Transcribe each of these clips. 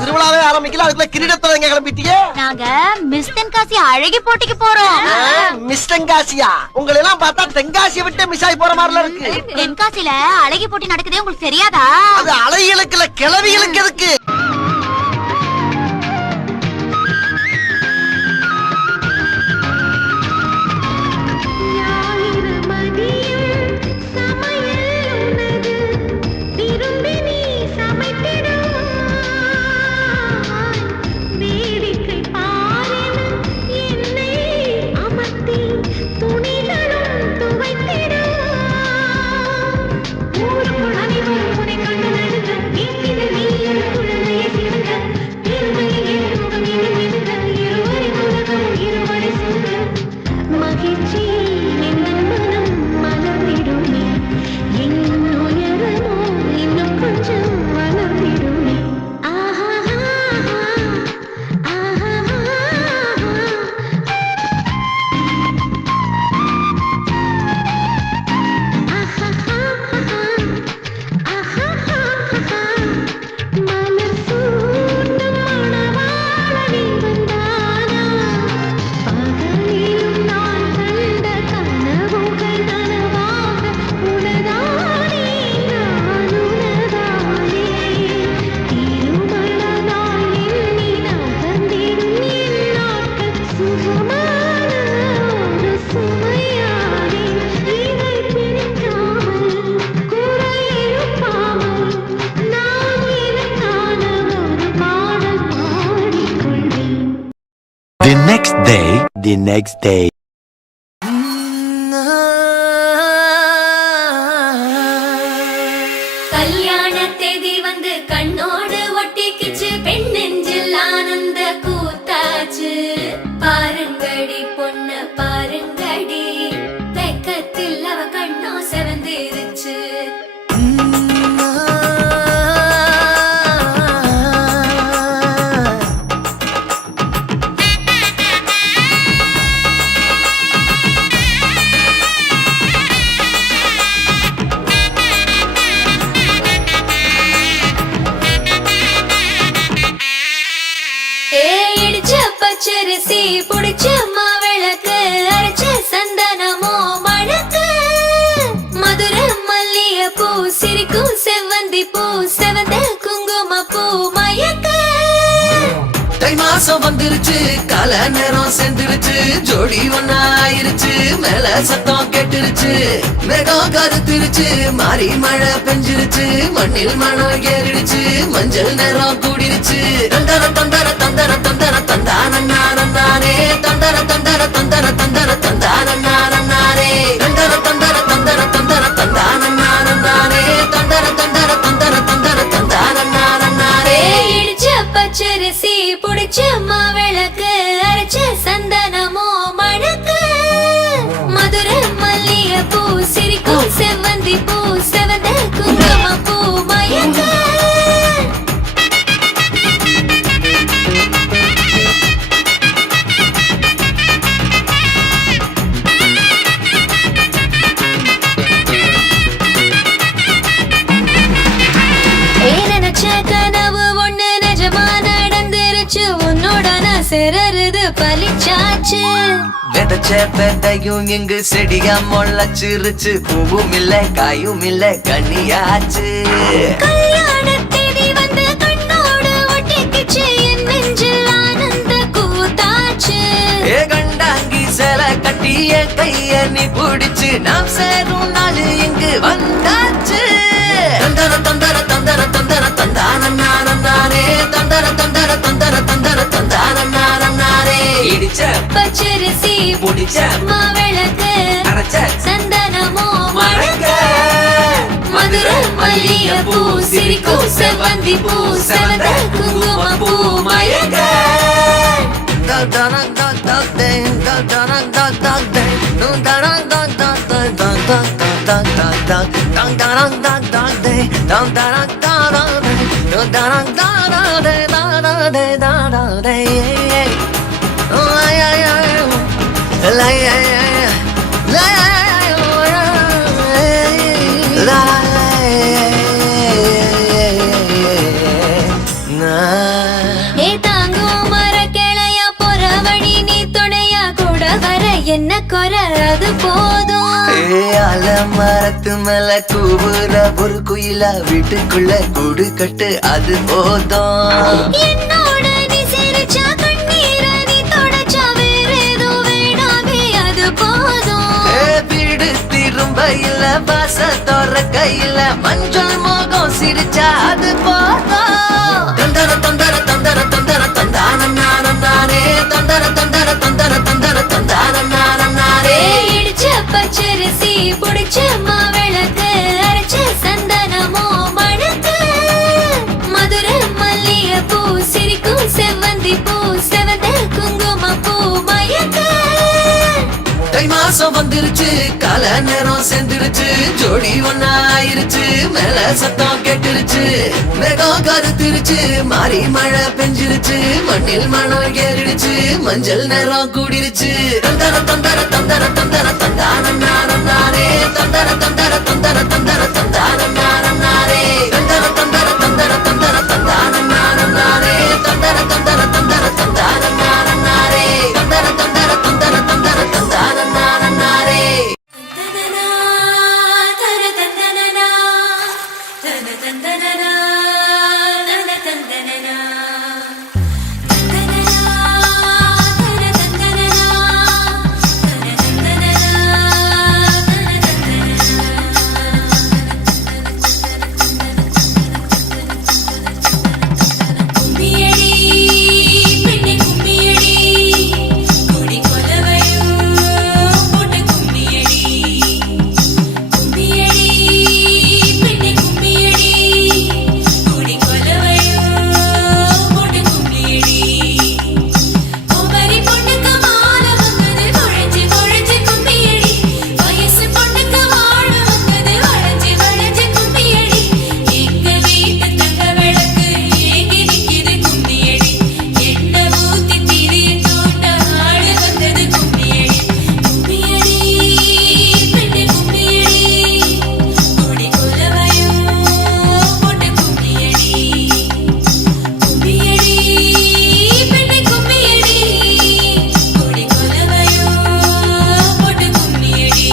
திருவிழாவே ஆரம்பிக்கல அதுக்குள்ள கிரீடத்தோட கிளம்பிட்டீங்க. நாங்க மிஸ் தென்காசி அழகி போட்டிக்கு போறோம். மிஸ் தென்காசியா? உங்களை எல்லாம் பார்த்தா தென்காசியை விட்டு மிஸ் ஆகி போற மாதிரில இருக்கு. தென்காசில அழகி போட்டி நடக்குதே உங்களுக்கு தெரியாதா? அது அழகிகளுக்கு இல்ல கிளவிகளுக்கு எதுக்கு? The next day. கல்யாண தேதி வந்து கண்ணோடு ஒட்டிக்கிச்சு பெண் நெஞ்சில் ஆனந்த கூத்தாச்சு பாருங்கடி பொண்ண பாருங்கடி வெக்கத்தில் அவ கண்ணோ செவந்திருச்சு பச்சரிசி புடிச்ச மாவிளக்கு அரைச்ச சந்தனமோ மணக்கு மதுர மல்லிய பூ சிரிக்கும் செவ்வந்தி பூ செவந்த குங்கும பூ மயக்க தை மாசம் வந்துருச்சு கால நேரம் செந்துருச்சு ஜோடி ஒன்னா ஆயிருச்சு மேல சத்தம் கெட்டுருச்சு மேகம் கருத்துருச்சு மாறி மழை பெஞ்சிருச்சு மண்ணில் மணம் ஏறிடுச்சு மஞ்சள் நேரம் கூடிருச்சு தந்தர தந்தர தந்தர தந்தர தந்தானே தந்தர தந்தர தந்தர தந்தர தந்தானே தந்தர தந்தர தந்தர தந்தர தந்தானே தந்தர தந்தர தந்தர தந்தர தந்தானே இடிச்ச பச்சரிசி புடிச்ச மாவிளக்கு அரைச்ச சந்தனமோ மணக்கு மதுர மல்லிய பூ சிரிக்கும் செவ்வந்தி பூ செவந்த குங்கும பூ மயக்க விதைச்ச விதையும் இங்கு செடியா முளைச்சிருச்சு பூவும் இல்ல காயும் இல்ல கண்ணியாச்சு கல்யாண தேதி வந்து கண்ணோடு ஒட்டிக்கிச்சு என் நெஞ்சில் ஆனந்த கூத்தாச்சு ஏ கண்டாங்கி சேல கட்டி என் கைய நீ பிடிச்சு நாம் சேரும் நாள் இங்கு வந்தாச்சு தந்தர தந்தர தந்தர தந்தர தந்தானே தந்தர தந்தர தந்தர தந்தர தந்தானே இடிச்ச பச்சரிசி புடிச்ச மாவிளக்கு அரைச்ச சந்தனமோ மணக்க மதுர மல்லிய பூ சிரிக்கும் செவ்வந்தி பூ செவந்த குங்கும பூ மயக்க dog dog dog dog day dog dog day dog dog dog dog dog dog dog dog dog dog dog day oh yeah la yeah la la la ஏ தாங்கும் மர கிளையா போற வழி நீ துணையா கூட வர என்ன குறை அது போதும். அல மரத்து மேல கூவுற ஒரு குயிலா வீட்டுக்குள்ள கூடு கட்டு அது போதும். என்னோட நீ சிரிச்சா கண்ணீர நீ தொடச்சா வேற ஏதோ வேணாமே அது போதும். வீடு திரும்ப இல்ல வாச தோற கையில மஞ்சள் மோகம் சிரிச்சா அது போதும். தந்தர தந்தர தந்தர தந்தர தந்தான நானே தந்தர தந்தர தந்தர தந்தர தந்தான நானே. இடிச்ச பச்சரிசி புடிச்ச மாவிளக்கு அரைச்ச சந்தனமோ மணக்கு மதுர மல்லிய பூ சிரிக்கும் செவ்வந்தி பூ செவந்த குங்கும பூ மயக்க. தை மாசம் வந்துருச்சு கால நேரம் செந்துருச்சு ஜோடி ஒன்னா ஆயிருச்சு மேல சத்தம் கேட்டுருச்சு மேகம் கருத்திருச்சு மாறி மழை பெஞ்சிருச்சு மண்ணில் மணம் ஏறிடுச்சு மஞ்சள் நேரம் கூடிருச்சு. தந்தர தந்தர தந்தர தந்தர தந்தான நானே தந்தர தந்தர தந்தர தந்தர தந்தான நானே தந்தர தந்தர தந்தர தந்தர தந்தான நானே தந்தர தந்தர தந்தர தந்தான நானே தந்தர தந்தர தந்தர தந்தர தந்தான நானே. தந்தனனா தன தந்தனனா தன தந்தனனா தன தந்தனனா தந்தனனா தன தந்தனனா தன தந்தனனா தன தந்தனனா. கும்மியடி பெண்ணே கும்மியடி கொடி கொலவையும் போட்டு கும்மியடி. கும்மியடி பெண்ணே கும்மியடி கொடி கொலவையும் போட்டு கும்மியடி. குமரி பொண்ணுக்கு மாலை வந்தது குழைஞ்சு குழைஞ்சு கும்மியடி. வயசு பொண்ணுக்கு வாழ்வு வந்தது வளைஞ்சு வளைஞ்சு கும்மியடி. எங்க வீட்டு தங்க விளக்கு ஏங்கி நிக்குது கும்மியடி. எண்ணெய் ஊத்தி திரிய தோண்ட ஆளு வந்தது கும்மியடி. கும்மியடி பெண்ணே கும்மியடி கொடி கொலவையும் போட்டு கும்மியடி. கும்மியடி பெண்ணே கும்மியடி கொடி கொலவையும் போட்டு கும்மியடி.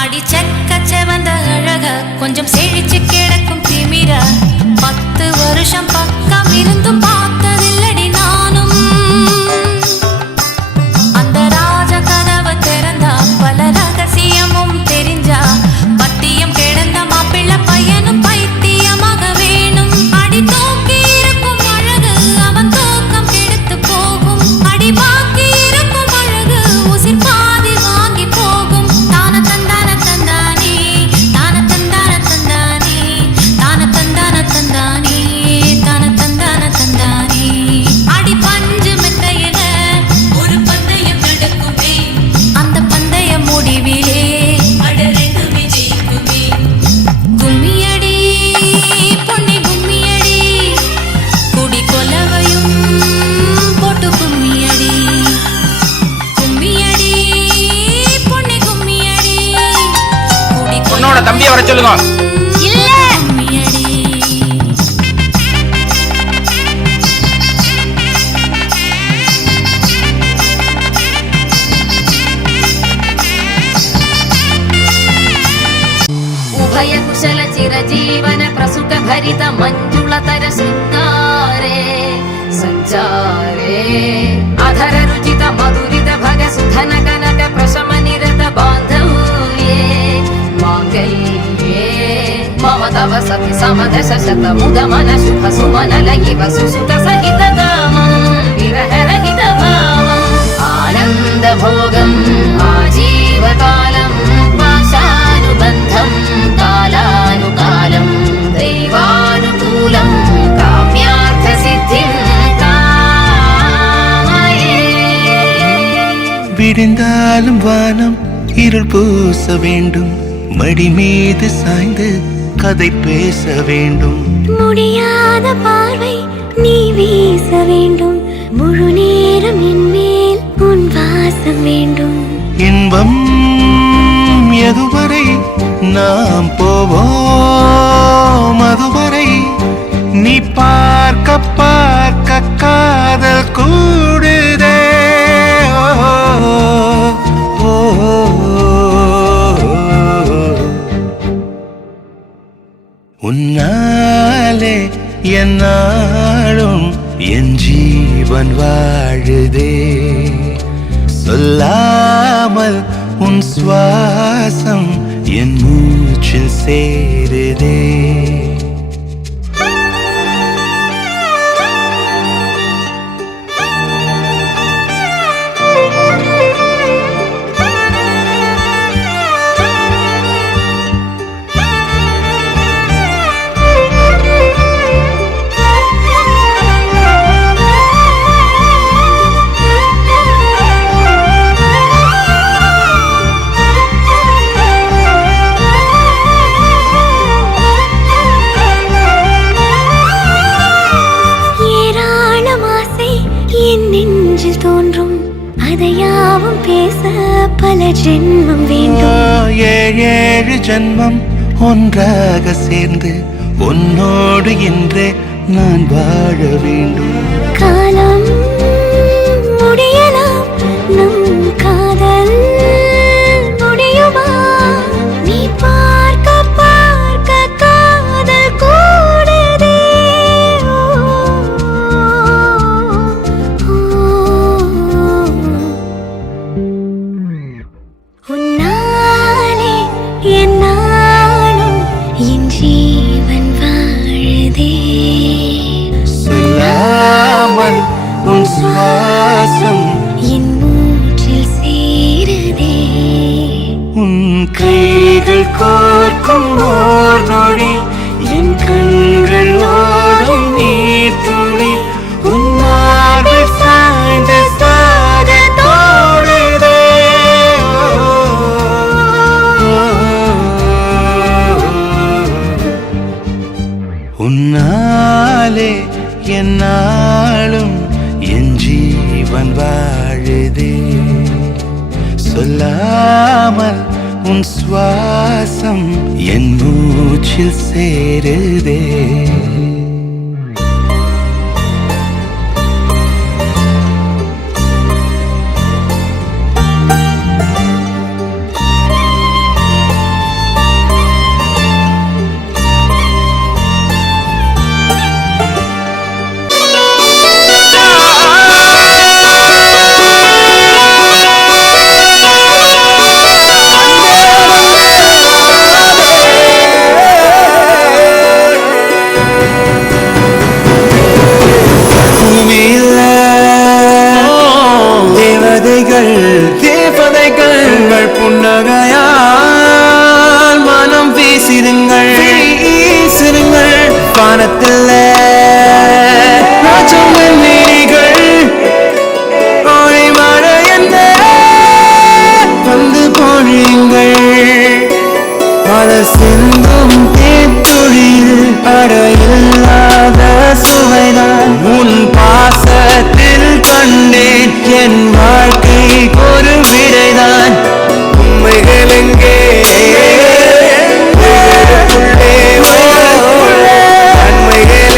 அடி செக்க செவந்த அழக கொஞ்சம் செழிச்சு கிடக்கும் திமிரா 10 வருஷம் பக்கம் இருந்தும் பார்த்ததில்லடி நானும். அந்த ராஜ கதவை திறந்தா பல ரகசியமும் தெரிஞ்சா பத்தியம் கிடந்த மாப்பிள்ளை பையனும் பைத்தியமாக வேணும். அடி தூக்கி இருக்கும் அழகு அவன் தூக்கம் கெடுத்து போகும். அடி பாக்கி இருக்கும் அழகு உசிர் பாதி வாங்கி போகும். தான தந்தான தந்தானே தான தந்தான தந்தானே தான தந்தான தந்தானே தான தந்தான தந்தானே. அடி பஞ்சு மெத்தையில ஒரு பந்தயம் நடக்குமே அந்த பந்தய முடிவிலே அட ரெண்டுமே ஜெயிக்குமே. கும்மியடி பொன்னி கும்மியடி குடி கொலவையும் போட்டு கும்மியடி. கும்மியடி பொன்னி கும்மியடி குடி பொண்ணோட தம்பியை வர சொல்லுங்க. இல்ல கும்மியடி. उभय कुशल चिरजीवन प्रसुत भरित मंजुलतर शृंगारे संचारे अधर रुचित मधुरित भग सुधन कनक प्रशम निरत बांधव्ये मांगल्ये मम तव सति समदश शत मुद मन शुभ सुमन लयिव सुसुत सहित दामं विरह रहित भावम् आनंद भोगम् आजीवकालं पाशानुबन्धं कालानुकालं दैवानुकूलं விழுந்தாலும் வானம் இருள் பூச வேண்டும், மடி மீது சாய்ந்து கதை பேச வேண்டும். முடியாத பார்வை நீ வீச வேண்டும், முழு நேரம் என் மேல் உன் வாசம் வேண்டும். இன்பம் எதுவரை நாம் போவோம், அதுவரை நீ பார்க்க பார்க்க காதல் கூடுதே. உன்னாலே என்னாலும் என் ஜீவன் வாழுதே, சொல்லாமல் உன் சுவாசம் என் மூச்சில் சேருதே. நெஞ்சில் தோன்றும் அதையாவும் பேச பல ஜென்மம் வேண்டும். ஏழு ஜென்மம் ஒன்றாக சேர்ந்து உன்னோடு இன்றே நான் வாழ வேண்டும். காலம் முடியலாம், நம் காதல் முடியுமா? நீ பார்க்க பார்க்க காதல் கூடுதே. உன்னாலே என்னாலும் என் ஜீவன் வாழுதே, சொல்லாமல் உன் சுவாசம் என் மூச்சில் சேருதே. உன் கைகள் கோர்க்கும் ஓர் நொடி, என் கண்கள் ஓடும் நீர் துளி, உன் மார்பில் சாய்ந்த சாத தோடுதே. உன்னாலே என்னாலும் என் ஜீவன் வாழுதே, சொல்லாமல் உன் சுவாசம் என் மூச்சில் சேருதே. தேவதைகள் புன்னகையால் மனம் வீசிருங்கள், வானத்தில் மழை என்ன வந்து பொழியுங்கள். பல சிந்தும் தேத்துழியில் அடையில்லாத சுவைதான் உன் பாசத்தில் கண்டேன். என் வாழ்க்கை ஒரு விடைதான். உண்மைகள் எங்கே உண்மைகள்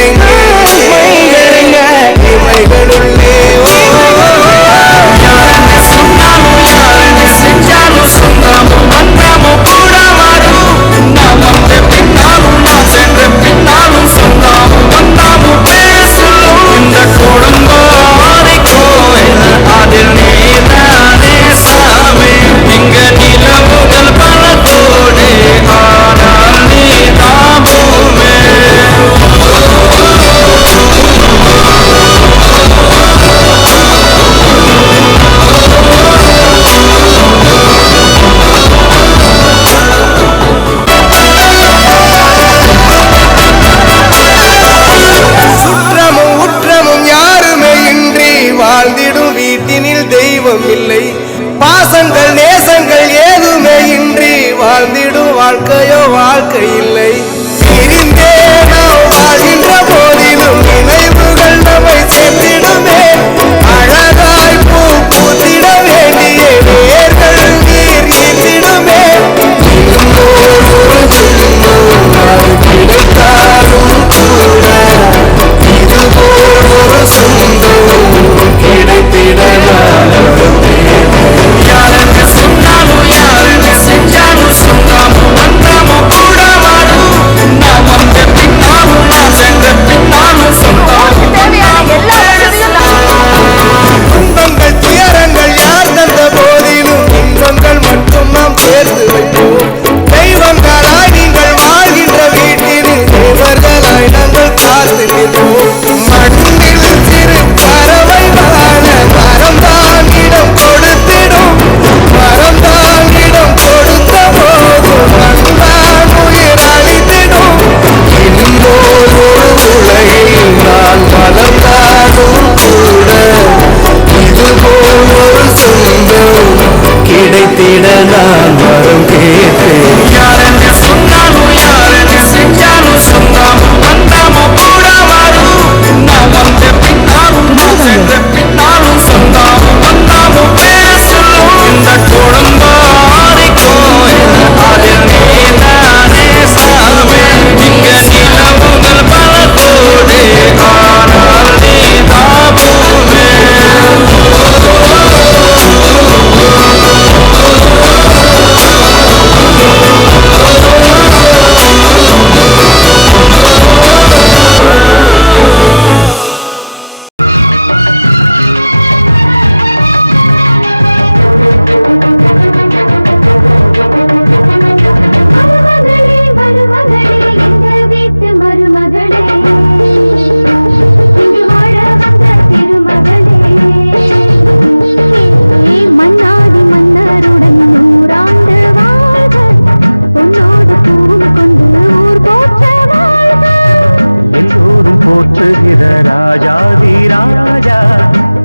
போற்றுகிற ராஜாதி ராஜா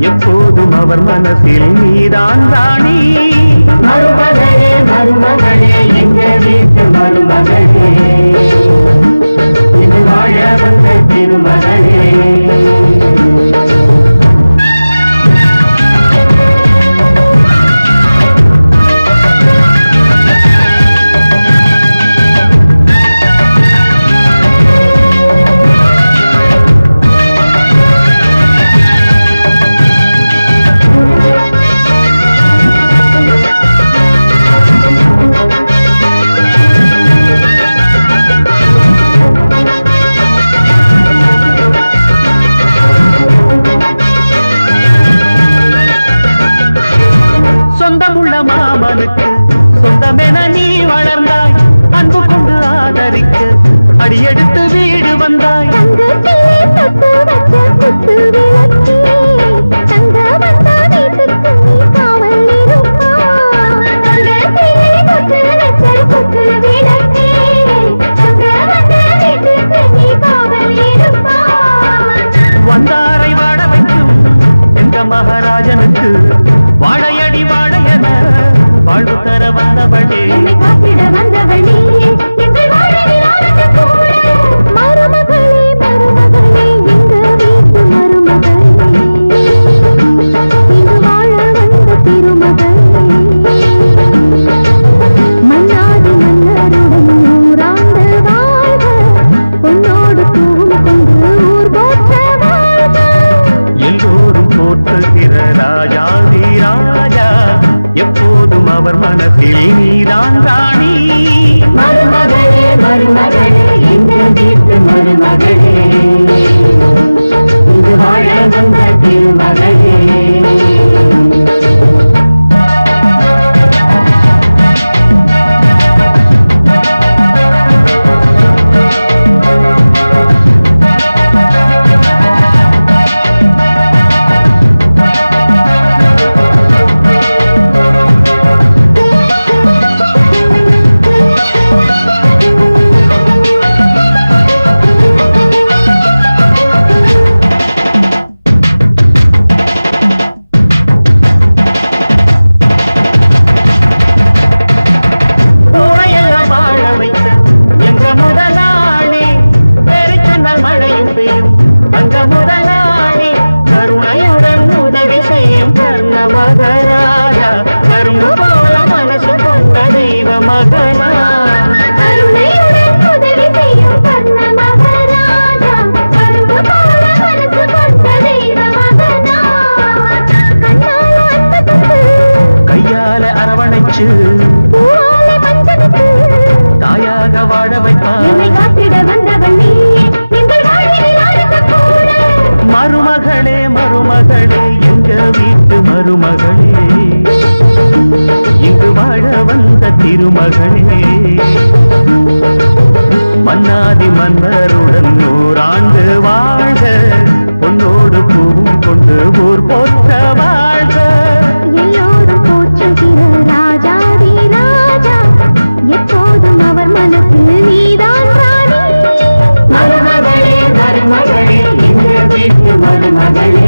எப்போதும் அவர் மனசில் நீதான் ராணி. மருமகளே மருமகளே எங்க வீட்டு மருமகளே இது வாழ வந்த திருமகளே. சொந்தமுள்ள மாமனுக்கு சொந்தமென நீ வளர்ந்தாய். அன்பு கொண்டு ஆதரிக்க அடியெடுத்து வீடு வந்தாய். வந்தாரை வாழ வைக்கும் எங்க மகாராஜனுக்கு வாழையடி வாழையன வாழ்வு தர வந்தவளே. மருமகளே மருமகளே எங்க வீட்டு மருமகளே இங்கு வாழ வந்த திருமகளே. மன்னாதி மன்னருடன் ஊராண்டு வாழ்க உன்னோடு பூவும் கொண்டு ஊர் போற்ற வாழ்க. எல்லோரும் போற்றுகிற ராஜாதி ராஜா எப்போதும் அவர் மனசில் நீதான் ராணி. மருமகளே மருமகளே எங்க வீட்டு மருமகளே இங்கு வாழ வந்த திருமகளே. கையால அரவணைச்சு தாயாக வாழ வைப்பார். மருமகளே மருமகளே எங்க வீட்டு மருமகளே இங்கு வாழ வந்த திருமகளே. மன்னாதி மன்னருடன் நூறாண்டு வாழ்க பொன்னோடு பூவும் கொண்டு ஊர் போற்ற வாழ்க. எல்லோரும் போற்றுகிற ராஜாதி ராஜா எப்போதும் அவர் மனசில் நீதான் ராணி. மருமகளே மருமகளே எங்க வீட்டு மருமகளே